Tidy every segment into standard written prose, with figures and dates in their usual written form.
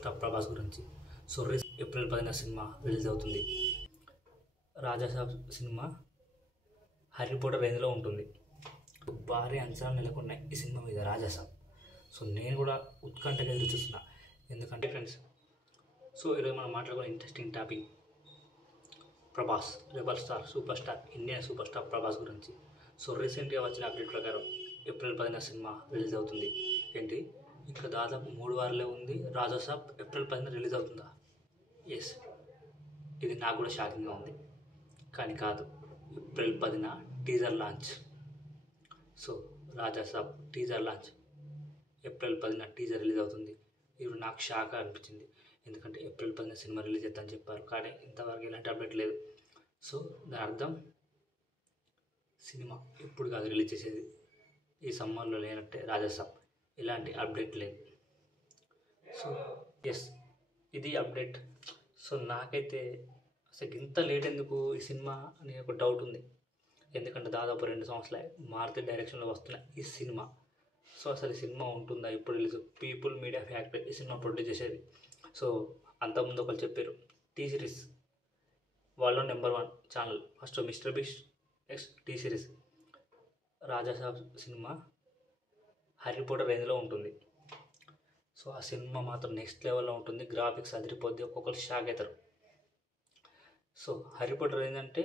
Star Prabhas గురించి. So April 10న cinema release అవుతుంది. రాజాసాబ్ సినిమా హ్యారీ పోటర్ రేంజ్లో ఉంటుంది. భారీ అంచనాలు నెలకొన్నాయి ఈ సినిమా మీద రాజాసాబ్. సో నేను కూడా ఉత్కంఠగా ఎదురు చూస్తున్నా. ఎందుకంటే ఫ్రెండ్స్, సో ఈరోజు మనం మాట్లాడుకునే interesting topic Prabhas, rebel star, super star, Indian super star Prabhas గురించి. సో రీసెంట్గా వచ్చిన అప్డేట్ ప్రకారం ఏప్రిల్ 10న సినిమా రిలీజ్ అవుతుంది. ఏంటి, ఇంకా దాదాపు 3 వారాలే ఉంది. రాజాసాబ్ ఏప్రిల్ 10న రిలీజ్ అవుతుందా? ఎస్, ఇది నాకు కూడా షాకింగ్గా ఉంది. కానీ కాదు, ఏప్రిల్ 10న teaser launch. So Rajasaab teaser launch April 10న టీజర్ రిలీజ్ అవుతుంది. ఇప్పుడు నాకు షాక్ అనిపించింది. ఎందుకంటే ఏప్రిల్ 10న సినిమా రిలీజ్ అవుతుందని చెప్పారు, కానీ ఇంతవరకు ఎలాంటి అప్డేట్ లేదు. సో దాని అర్థం సినిమా ఇప్పుడు కాదు రిలీజ్ చేసేది, ఈ సమ్మర్లో లేనట్టే రాజాసాబ్. ఎలాంటి అప్డేట్ లేదు. సో ఎస్, ఇది అప్డేట్. సో నాకైతే అసలు ఇంత లేట్ ఎందుకు ఈ సినిమా అనే ఒక డౌట్ ఉంది. ఎందుకంటే దాదాపు 2 సంవత్సరాలు మారుతి డైరెక్షన్లో వస్తున్న ఈ సినిమా. సో అసలు ఈ సినిమా ఉంటుందా? ఇప్పుడు రిలీజ్ పీపుల్ మీడియా ఫ్యాక్టరీ ఈ సినిమా ప్రొడ్యూస్ చేసేది. సో అంతకుముందు ఒకరు చెప్పారు, టీ సిరీస్ వాళ్ళు number 1 channel. First mister beast, next T series. Rajasaab సినిమా హ్యారీ పోటర్ రేంజ్లో ఉంటుంది. సో ఆ సినిమా మాత్రం నెక్స్ట్ లెవెల్లో ఉంటుంది. గ్రాఫిక్స్ అదిరిపోద్ది, ఒక్కొక్కరు షాక్ అవుతారు. సో హ్యారీ పోటర్ రేంజ్ అంటే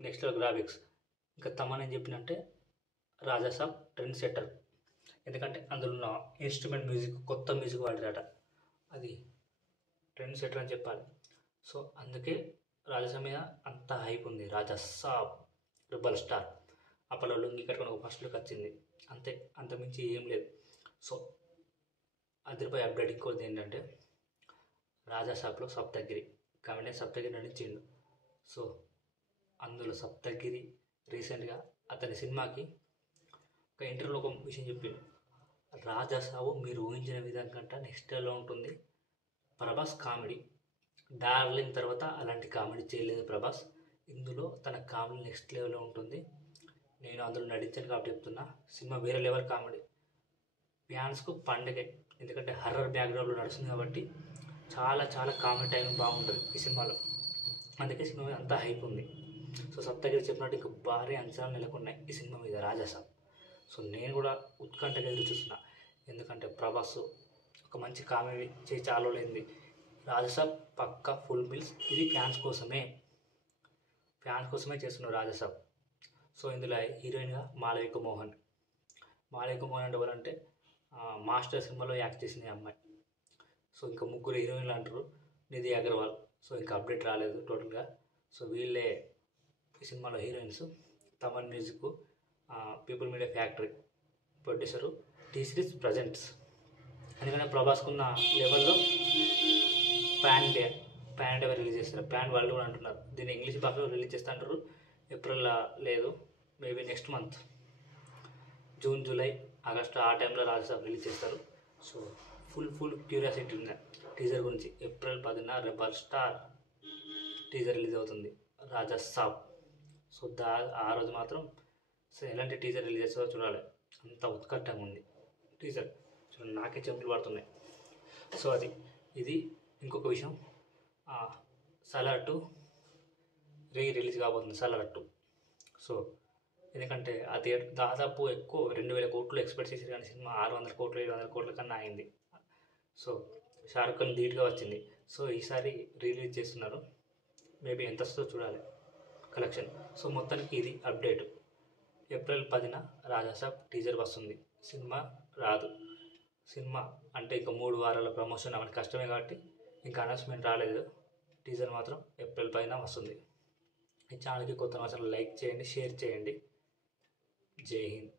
నెక్స్ట్ లెవెల్ గ్రాఫిక్స్. ఇంకా తమన్ ఏం చెప్పినంటే రాజాసాబ్ ట్రెండ్ సెట్టర్. ఎందుకంటే అందులో ఉన్న ఇన్స్ట్రుమెంట్ మ్యూజిక్, కొత్త మ్యూజిక్ వాడారట, అది ట్రెండ్ సెట్టర్ అని చెప్పాలి. సో అందుకే రాజాసాబ్ మీద అంత హైప్ ఉంది. రాజాసాబ్ రెబల్ స్టార్ అప్పట్లో లుంగి కట్టుకుని ఒక ఫస్ట్ లుక్ వచ్చింది, అంతే, అంతమించి ఏం లేదు. సో అదిరిపోయి అప్డేట్ ఇంకోటి ఏంటంటే రాజాసాబ్లో సప్తగిరి కామెడీ సప్తగిరి నటించిండు. సో అందులో సప్తగిరి రీసెంట్గా అతని సినిమాకి ఒక ఇంటర్వ్యూలో ఒక విషయం చెప్పిండు. రాజాసాబు మీరు ఊహించిన విధంగా కంటే నెక్స్ట్ లెవెల్లో ఉంటుంది. ప్రభాస్ కామెడీ డార్లింగ్ తర్వాత అలాంటి కామెడీ చేయలేదు ప్రభాస్. ఇందులో తన కామెడీ నెక్స్ట్ లెవెల్లో ఉంటుంది. నేను అందులో నటించాను కాబట్టి చెప్తున్నా, సినిమా వేరే లెవెల్ కామెడీ. ఫ్యాన్స్కు పండగే, ఎందుకంటే హర్రర్ బ్యాక్గ్రౌండ్లో నడుస్తుంది కాబట్టి చాలా చాలా కామెడీ టైం బాగుంటుంది ఈ సినిమాలో. అందుకే సినిమా మీద అంతా హైప్ ఉంది. సో సప్తగిరి చెప్పినట్టు ఇంకా భారీ అంచనాలు నెలకొన్నాయి ఈ సినిమా మీద రాజాసాబ్. సో నేను కూడా ఉత్కంఠగా ఎదురు చూస్తున్నా. ఎందుకంటే ప్రభాస్ ఒక మంచి కామెడీ చేసి చాలా లేనిది. రాజాసాబ్ పక్కా ఫుల్ మిల్స్. ఇది ఫ్యాన్స్ కోసమే చేస్తున్నారు రాజాసాబ్. సో ఇందులో హీరోయిన్గా మాళవిక మోహన్ అంటే ఎవరంటే మాస్టర్ సినిమాలో యాక్ట్ చేసింది అమ్మాయి. సో ఇంకా 3 హీరోయిన్లు అంటారు, నిధి అగర్వాల్. సో ఇంకా అప్డేట్ రాలేదు టోటల్గా. సో వీళ్ళే ఈ సినిమాలో heroines. Thaman music, people media factory producer, T series presents. ఎందుకంటే ప్రభాస్కున్న లెవెల్లో పాన్ ఇండియా రిలీజ్ చేస్తారు, పాన్ వరల్డ్ కూడా అంటున్నారు. దీన్ని ఇంగ్లీష్ భాషలో రిలీజ్ చేస్తా అంటారు. ఏప్రిల్లో లేదు, maybe next month June, July, August ఆ టైంలో రాజాసాబ్ రిలీజ్ చేస్తారు. సో ఫుల్ క్యూరియాసిటీ ఉంది టీజర్ గురించి. ఏప్రిల్ 10న రెబల్ స్టార్ టీజర్ రిలీజ్ అవుతుంది రాజాసాబ్. సో ఆ రోజు మాత్రం సో ఎలాంటి టీజర్ రిలీజ్ చేస్తారో చూడాలి. అంత ఉత్కట్టంగా ఉంది టీజర్. సో నాకే చెంపులు పడుతున్నాయి. సో ఇది ఇంకొక విషయం, సలార్ 2 రిలీజ్ కాబోతుంది. సలార్ 2. సో ఎందుకంటే అది దాదాపు ఎక్కువ 2000 కోట్లు ఎక్స్పెక్ట్ చేశారు, కానీ సినిమా 600 కోట్లు 700 కోట్ల కన్నా అయింది. సో షారుఖ్ ఖాన్ ధీటుగా వచ్చింది. సో ఈసారి రిలీజ్ చేస్తున్నారు, మేబీ ఎంత వస్తుందో చూడాలి కలెక్షన్. సో మొత్తానికి ఇది అప్డేట్. ఏప్రిల్ 10న రాజాసాబ్ టీజర్ వస్తుంది, సినిమా రాదు. సినిమా అంటే ఇంకా 3 వారాల ప్రమోషన్ అవన్నీ కష్టమే కాబట్టి ఇంకా అనౌన్స్మెంట్ రాలేదు. టీజర్ మాత్రం ఏప్రిల్ 10న వస్తుంది. ఈ ఛానల్కి కొత్త అవసరం లైక్ చేయండి, షేర్ చేయండి. జై హింద్.